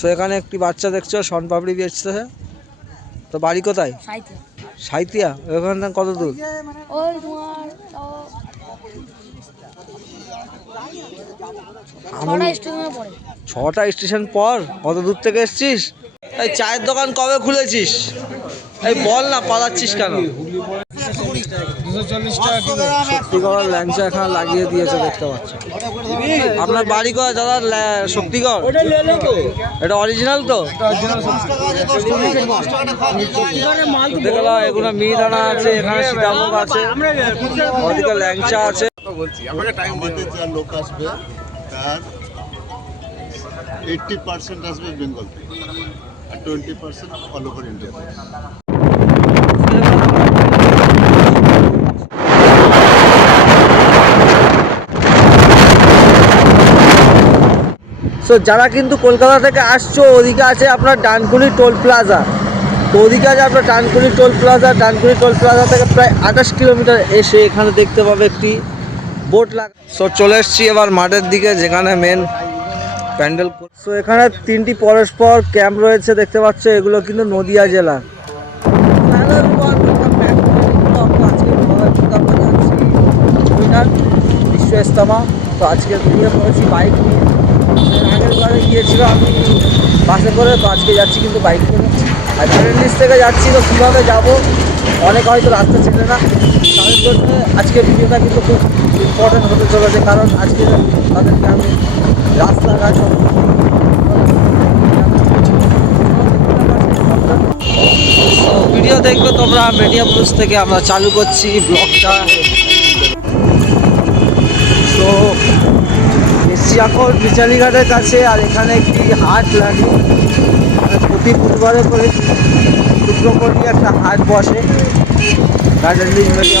So এখানে একটি বাচ্চা দেখছো শনপাপড়ি বেচছে। তো বাড়ি কোথায়? সাইতিয়া। ওখানে কত দূর? ছটা স্টেশন পর। কত দূর থেকে এসছিস? এই চায়ের দোকান কবে খুলেছিস? এই বল না, পালাচ্ছিস কেন? শক্তিগড় ল্যাংচা এখানে লাগিয়ে দিয়েছে, দেখতে পাচ্ছ। আপনার বাড়ি কোথায় দাদা? শক্তিগড়। এটা অরিজিনাল তো? দেখলাম এগুলো মিহিদানা আছে, এখানে সীতাভোগ আছে, ওদিকে ল্যাংচা আছে। আমাদের যা লোক আসবে তার 80% আসবে বেঙ্গল থেকে আর 20% অল ওভার ইন্ডিয়া থেকে। সো যারা কিন্তু কলকাতা থেকে আসছো, ওদিকে আছে আপনার ডানকুনি টোল প্লাজা। তো ওদিকে আছে আপনার Dankuni toll plaza. Dankuni toll plaza থেকে প্রায় 28 কিলোমিটার এসে এখানে দেখতে পাবে একটি বোট লাগা। সো চলে এসছি এবার মাঠের দিকে, যেখানে মেন প্যান্ডেল। সো এখানে 3টি পরস্পর ক্যাম্প রয়েছে, দেখতে পাচ্ছ। এগুলো কিন্তু নদিয়া জেলা। বিশ্ব ইজতেমা। তো আজকে বেরিয়ে পড়েছি বাইক নিয়ে। আগের বারে গিয়েছিল আমি বাসে করে, তো আজকে যাচ্ছি কিন্তু বাইক করে। আর ট্রেন থেকে যাচ্ছি, তো কীভাবে যাবো অনেকে হয়তো রাস্তা চেনে না। তাদের জন্য আজকের ভিডিওটা কিন্তু খুব ইম্পর্টেন্ট হতে চলেছে, কারণ আজকে তাদেরকে আমি রাস্তাঘাট ভিডিও দেখবে তোমরা। মিডিয়া প্লুস থেকে আমরা চালু করছি ব্লগটা। তো এসছি এখন বিচালিঘাটের কাছে। আর এখানে একটি হাট লাগে, প্রতি বুধবারে করে শুক্রবারই একটা হাট বসে গার্ডেনলিং মিডিয়া।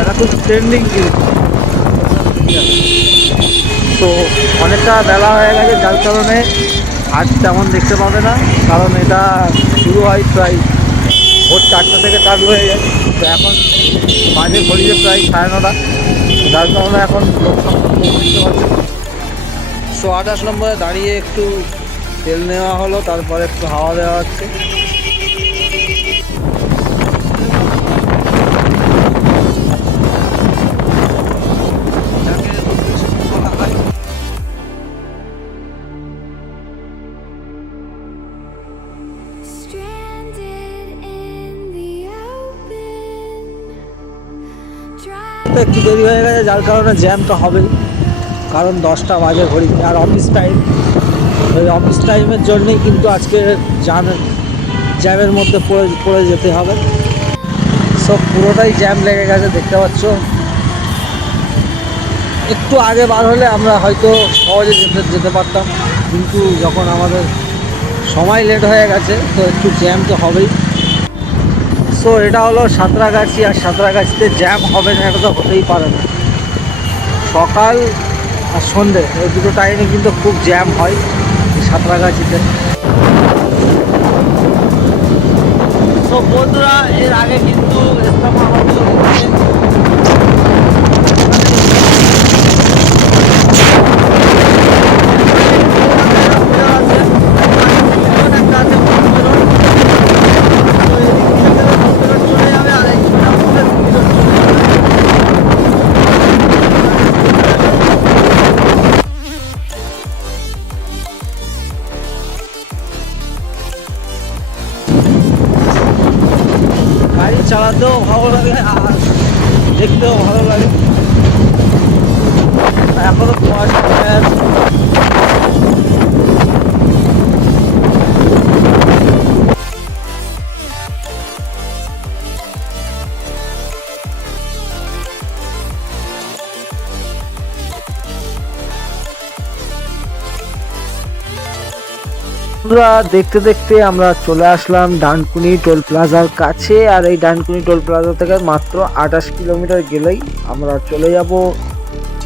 এটা খুব ট্রেন্ডিং কিন্তু। তো অনেকটা বেলা হয়ে গেছে, যার কারণে হাট তেমন দেখতে পাবে না, কারণ এটা শুরু হয় প্রায় ভোর 4টা থেকে চালু হয়ে যায়। তো এখন বাজে ঘড়িতে প্রায় 9:30, যার কারণে এখন লোক দেখতে পাচ্ছে। 128 নম্বরে দাঁড়িয়ে একটু তেল নেওয়া হলো, তারপরে একটু হাওয়া দেওয়া হচ্ছে। একটু দেরি হয়ে গেছে, যার কারণে জ্যাম তো হবেই, কারণ 10টা বাজে ঘড়িতে। আর অফিস টাইম, ওই অফিস টাইমের জন্যেই কিন্তু আজকে জ্যামের মধ্যে পড়ে যেতে হবে। সব পুরোটাই জ্যাম লেগে গেছে, দেখতে পাচ্ছ। একটু আগে বার হলে আমরা হয়তো সহজে যেতে পারতাম, কিন্তু যখন আমাদের সময় লেট হয়ে গেছে, তো একটু জ্যাম তো হবেই। সো এটা হলো সাঁতরাগাছি, আর সাঁতরাগাছিতে জ্যাম হবে না এটা তো হতেই পারে না। সকাল আর সন্ধ্যে এই দুটো টাইমে কিন্তু খুব জ্যাম হয় সাঁতরাগাছিতে। সো বন্ধুরা, এর আগে কিন্তু ইজতেমা হতো। গাড়ি চালাতেও ভালো লাগে আর দেখতেও ভালো লাগে। এখনো কুয়াশা হয়ে আছে। বন্ধুরা, দেখতে দেখতে আমরা চলে আসলাম ডানকুনি টোল প্লাজার কাছে। আর এই ডানকুনি টোল প্লাজা থেকে মাত্র 28 কিলোমিটার গেলেই আমরা চলে যাব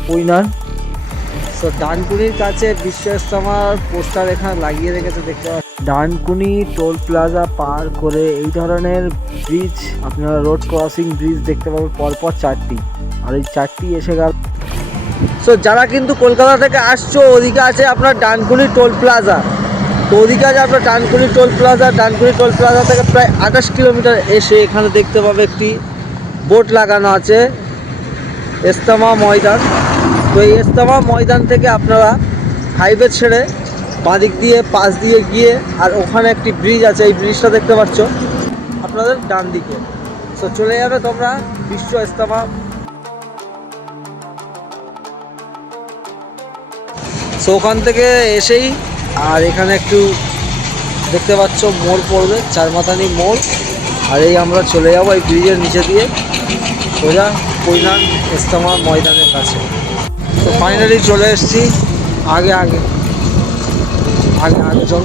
কুইনার। সো ডানকুনির কাছে বিশ্ব ইজতেমার পোস্টার এখানে লাগিয়ে রেখেছে, দেখতে পাচ্ছেন। ডানকুনি টোল প্লাজা পার করে এই ধরনের ব্রিজ, আপনারা রোড ক্রসিং ব্রিজ দেখতে পাবেন পরপর 4টি। আর এই 4টি এসে গেল সো যারা কিন্তু কলকাতা থেকে আসছো, ওদিকে আছে আপনার ডানকুনি টোল প্লাজা। তো ওদিকে আছে আপনার Dankuni toll plaza. Dankuni toll plaza থেকে প্রায় 28 কিলোমিটার এসে এখানে দেখতে পাবে একটি বোর্ড লাগানো আছে, ইজতেমা ময়দান। তো এই ইজতেমা ময়দান থেকে আপনারা হাইওয়ে ছেড়ে বাঁদিক দিয়ে পাশ দিয়ে গিয়ে, আর ওখানে একটি ব্রিজ আছে, এই ব্রিজটা দেখতে পাচ্ছ আপনাদের ডান দিকে। তো চলে যাবে তোমরা বিশ্ব ইজতেমা। সো ওখান থেকে এসেই আর এখানে একটু দেখতে পাচ্ছ মোড় পড়বে, চারমাথানি মোড়। আর এই আমরা চলে যাবো এই ব্রিজের নিচে দিয়ে সোজা কৈনান ইজতেমা ময়দানের কাছে। তো ফাইনালি চলে এসেছি। আগে আগে আগে আগে চল,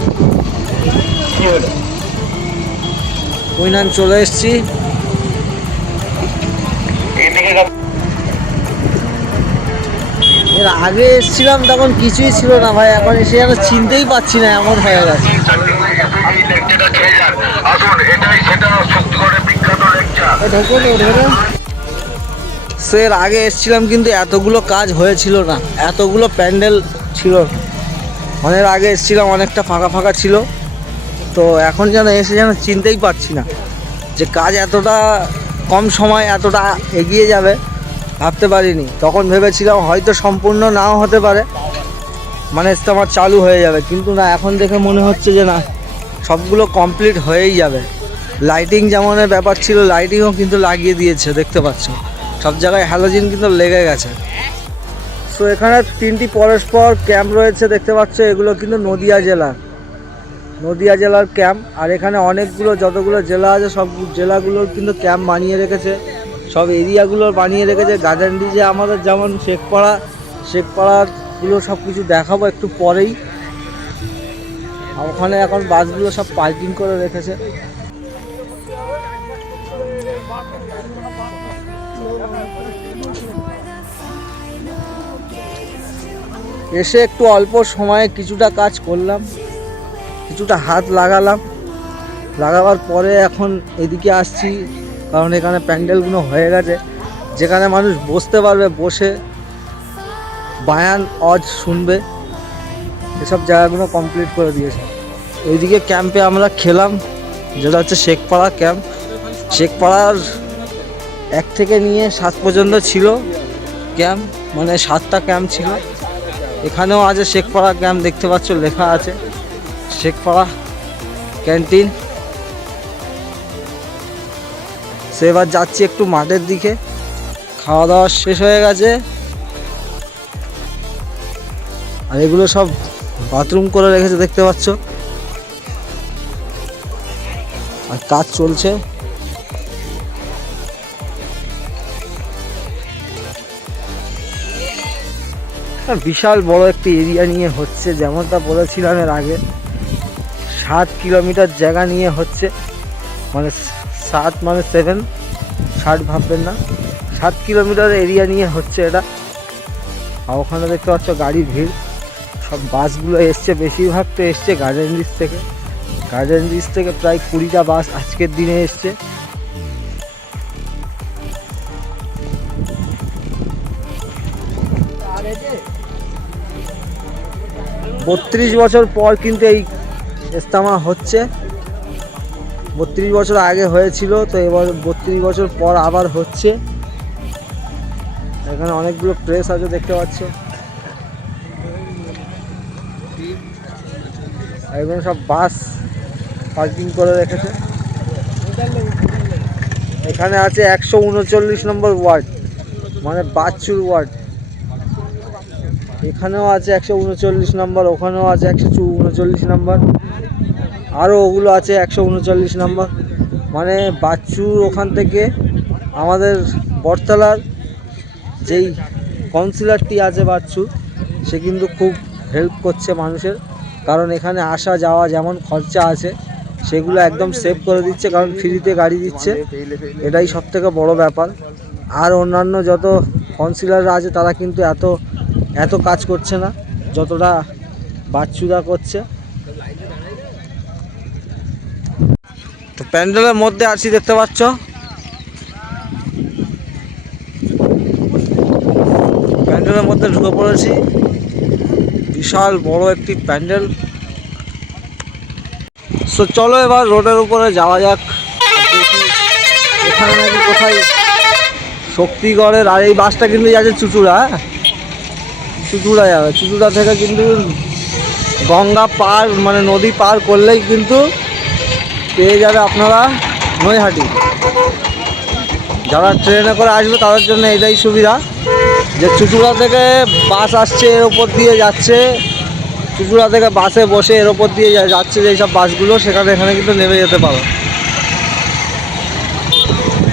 কৈনান চলে এসেছি। এর আগে এসেছিলাম তখন কিছুই ছিল না ভাই, এখন এসে যেন চিনতেই পারছি না, এমন হয়ে গেছে। সো এর আগে এসেছিলাম কিন্তু এতগুলো কাজ হয়েছিল না, এতগুলো প্যান্ডেল ছিল না। অনেক আগে এসেছিলাম, অনেকটা ফাঁকা ফাঁকা ছিল। তো এখন যেন এসে যেন চিনতেই পারছি না যে কাজ এতটা কম সময় এতটা এগিয়ে যাবে ভাবতে পারিনি। তখন ভেবেছিলাম হয়তো সম্পূর্ণ নাও হতে পারে, মানে ইজতেমা চালু হয়ে যাবে, কিন্তু না, এখন দেখে মনে হচ্ছে যে না, সবগুলো কমপ্লিট হয়েই যাবে। লাইটিং যেমনের ব্যাপার ছিল, লাইটিংও কিন্তু লাগিয়ে দিয়েছে, দেখতে পাচ্ছ সব জায়গায় হ্যালোজিন কিন্তু লেগে গেছে। সো এখানে 3টি পরস্পর ক্যাম্প রয়েছে দেখতে পাচ্ছ, এগুলো কিন্তু নদিয়া জেলার ক্যাম্প। আর এখানে অনেকগুলো যতগুলো জেলা আছে সব জেলাগুলোর কিন্তু ক্যাম্প বানিয়ে রেখেছে, সব এরিয়াগুলোর বানিয়ে রেখেছে। গার্ডেনডিজে আমাদের যেমন শেখপাড়াগুলো সব কিছু দেখাবো একটু পরেই। ওখানে এখন বাসগুলো সব পার্কিং করে রেখেছে। এসে একটু অল্প সময়ে কিছুটা কাজ করলাম, কিছুটা হাত লাগাবার পরে এখন এদিকে আসছি, কারণ এখানে প্যান্ডেলগুলো হয়ে গেছে, যেখানে মানুষ বসতে পারবে, বসে বায়ান অজ শুনবে, এসব জায়গাগুলো কমপ্লিট করে দিয়েছে। ওইদিকে ক্যাম্পে আমরা খেলাম, যেটা হচ্ছে শেখপাড়া ক্যাম্প। শেখপাড়ার 1 থেকে নিয়ে 7 পর্যন্ত ছিল ক্যাম্প, মানে 7টা ক্যাম্প ছিল। এখানেও আছে শেখপাড়া ক্যাম্প, দেখতে পাচ্ছ লেখা আছে শেখপাড়া ক্যান্টিন। সে এবার যাচ্ছি একটু মাঠের দিকে, খাওয়া দাওয়া শেষ হয়ে গেছে। আর এগুলো সব বাথরুম করে রেখেছে দেখতে পাচ্ছ, আর কাজ চলছে। বিশাল বড় একটি এরিয়া নিয়ে হচ্ছে, যেমনটা বলেছিলাম এর আগে, 7 কিলোমিটার জায়গা নিয়ে হচ্ছে, মানে 7 মানে 7, 60 ভাববেন না, 7 কিলোমিটার এরিয়া নিয়ে হচ্ছে এটা। আর ওখানে দেখতে পাচ্ছ গাড়ির ভিড়, সব বাসগুলো এসছে, বেশিরভাগ তো এসছে গার্ডেনডিজ থেকে প্রায় 20টা বাস আজকের দিনে এসছে। আর 32 বছর পর কিন্তু এই ইজতেমা হচ্ছে। 32 বছর আগে হয়েছিল, তো এবার 32 বছর পর আবার হচ্ছে। এখানে অনেকগুলো প্রেস আছে দেখতে পাচ্ছ, এখানে সব বাস পার্কিং করে রেখেছে। এখানে আছে 139 নম্বর ওয়ার্ড, মানে বাচ্চুর ওয়ার্ড। এখানেও আছে 139 নম্বর, ওখানেও আছে 139 নম্বর, আরও ওগুলো আছে 139 নম্বর। মানে বাচ্চুর ওখান থেকে আমাদের বটতলার যেই কাউন্সিলরটি আছে বাচ্চু, সে কিন্তু খুব হেল্প করছে মানুষের, কারণ এখানে আসা যাওয়া যেমন খরচা আছে সেগুলো একদম সেভ করে দিচ্ছে, কারণ ফ্রিতে গাড়ি দিচ্ছে, এটাই সবথেকে বড় ব্যাপার। আর অন্যান্য যত কাউন্সিলররা আছে তারা কিন্তু এত কাজ করছে না যতটা বাচ্চুরা করছে। তো প্যান্ডেলের মধ্যে আছি দেখতে পাচ্ছ, প্যান্ডেলের মধ্যে মধ্যে ঢুকে পড়েছি। বিশাল বড় একটি প্যান্ডেল। তো চলো এবার রোডের উপরে যাওয়া যাক। দেখি এখানে নাকি কোথায় শক্তিগড়ের, আর এই বাসটা কিন্তু যাচ্ছে চুচুড়া। চুচুড়া যাবে, চুচুড়া থেকে কিন্তু গঙ্গা পার মানে নদী পার করলেই কিন্তু পেয়ে যাবে আপনারা নৈহাটি। যারা ট্রেনে করে আসবে তাদের জন্য এটাই সুবিধা যে চুচুড়া থেকে বাস আসছে, এর ওপর দিয়ে যাচ্ছে। চুচুড়া থেকে বাসে বসে এর ওপর দিয়ে যাচ্ছে যেসব বাসগুলো, সেখানে এখানে কিন্তু নেমে যেতে পারো।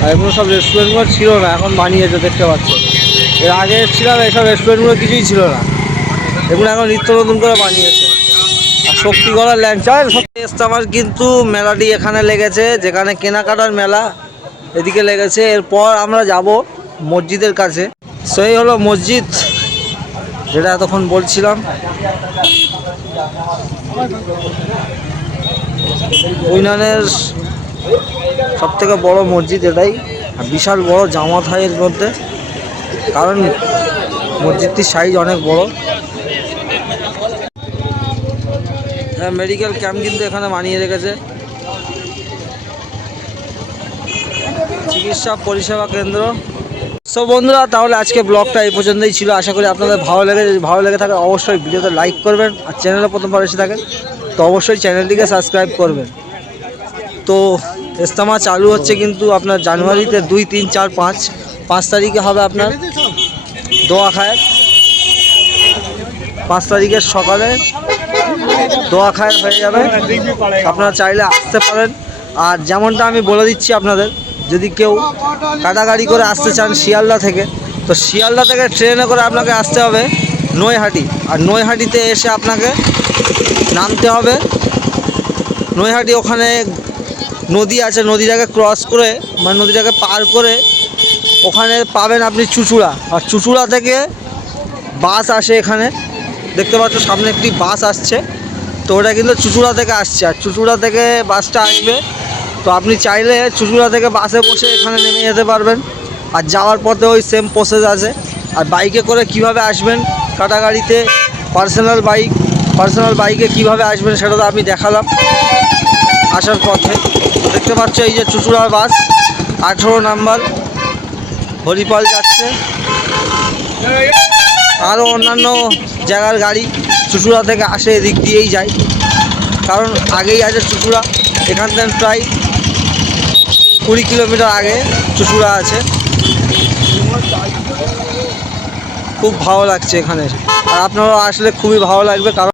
আর এগুলো সব রেস্টুরেন্টগুলো ছিল না, এখন বানিয়েছে দেখতে পাচ্ছ। এর আগে ছিলাম এইসব রেস্টুরেন্টগুলো কিছুই ছিল না, এগুলো এখন নিত্য নতুন করে বানিয়েছে। আর শক্তিগড়ের ল্যাংচা আমার কিন্তু মেলাটি এখানে লেগেছে, যেখানে কেনাকাটার মেলা এদিকে লেগেছে। এরপর আমরা যাব মসজিদের কাছে। সেই হলো মসজিদ, যেটা এতক্ষণ বলছিলাম। ইউনিয়নের সব থেকে বড় মসজিদ এটাই, আর বিশাল বড় জামাত হয় এর মধ্যে, কারণ মসজিদটির সাইজ অনেক বড়। মেডিকেল ক্যাম্প কিন্তু এখানে বানিয়ে রেখেছে, চিকিৎসা পরিষেবা কেন্দ্র। সো বন্ধুরা, তাহলে আজকে ব্লগটা এই পর্যন্তই ছিল। আশা করি আপনাদের ভালো লেগে থাকে অবশ্যই ভিডিওতে লাইক করবেন, আর চ্যানেলে প্রথমবার এসে থাকেন তো অবশ্যই চ্যানেলটিকে সাবস্ক্রাইব করবেন। তো ইজতেমা চালু হচ্ছে কিন্তু আপনার জানুয়ারিতে 2, 3, 4, 5 তারিখে হবে আপনার দোয়া খায়ের। 5 তারিখের সকালে দোয়া খায়ের হয়ে যাবে, আপনারা চাইলে আসতে পারেন। আর যেমনটা আমি বলে দিচ্ছি আপনাদের, যদি কেউ কাটাগাড়ি করে আসতে চান শিয়ালদা থেকে, তো শিয়ালদা থেকে ট্রেনে করে আপনাকে আসতে হবে নৈহাটি। আর নৈহাটিতে এসে আপনাকে নামতে হবে নৈহাটি। ওখানে নদী আছে, নদীটাকে ক্রস করে মানে নদীটাকে পার করে ওখানে পাবেন আপনি চুচুড়া। আর চুচুড়া থেকে বাস আসে, এখানে দেখতে পাচ্ছ সামনে একটি বাস আসছে, তো ওটা কিন্তু চুচুড়া থেকে আসছে। আর চুচুড়া থেকে বাসটা আসবে, তো আপনি চাইলে চুচুড়া থেকে বাসে বসে এখানে নেমে যেতে পারবেন। আর যাওয়ার পথে ওই সেম প্রসেস আছে। আর বাইকে করে কিভাবে আসবেন, কাটাগাড়িতে পার্সোনাল বাইকে কিভাবে আসবেন সেটা তো আমি দেখালাম আসার পথে। দেখতে পাচ্ছ এই যে চুচুড়ার বাস 18 নাম্বার হরিপাল যাচ্ছে। আরও অন্যান্য জায়গার গাড়ি চুচুড়া থেকে আসে, এদিক দিয়েই যায়, কারণ আগেই আছে চুচুড়া। এখান থেকে প্রায় 20 কিলোমিটার আগে চুচুড়া আছে। খুব ভালো লাগছে এখানে, আর আপনারাও আসলে খুবই ভালো লাগবে, কারণ